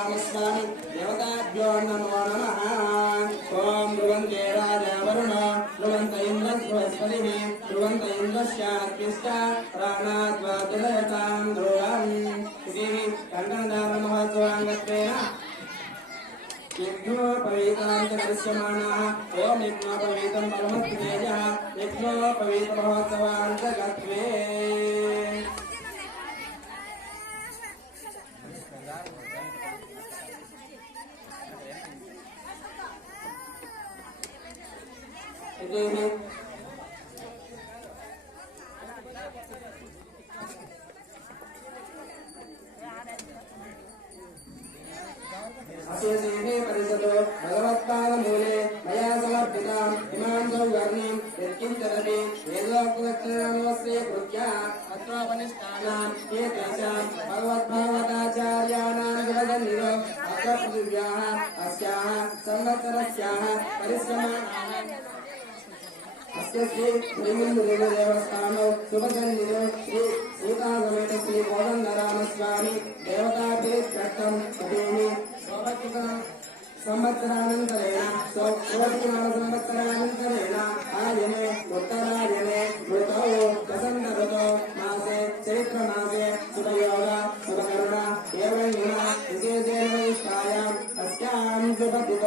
देवतामस्वामि देवताभ्यो नमो नमः। ओम ध्रुवन्ते राजा वरुण ध्रुवन्त इन्द्रः बृहस्पतिः ध्रुवन्त इन्द्रस्याग्निश्च प्राणाद्वा दिलयतां ध्रुवम्। इति कण्ठदानमहोत्सवाङ्गत्वेन यज्ञोपवीतान्तरिष्यमाणाः ओम यज्ञोपवीतं परमत्तेजः यज्ञोपवीतमहोत्सवान्तर्गत्वे अशेषेणे परिषदो भगवत्पादमूले मया समर्पिताम् इमां सौवर्णीं यत्किञ्चरति वेदोक्तलक्षणानुवस्ये कृत्या तत्त्वोपनिष्ठानाम् एतेषां भगवद्भागवताचार्याणां जगदन्निरो अग्रपृथिव्याः अस्याः संवत्सरस्याः परिश्रमाणाः श्री श्रीमन्दिरदेवस्थानौ शुभसन्निधौ श्री सीतासमेत श्री कोदण्डरामस्वामी देवताभिः संवत्सरानन्तरेण संवत्सरानन्तरेण आयने उत्तरायणे ऋतौ वसन्त ऋतौ मासे चैत्रमासे शुभयोग शुभकरुण एवं विशेषेण वैष्ठायाम् अस्यां शुभतिथौ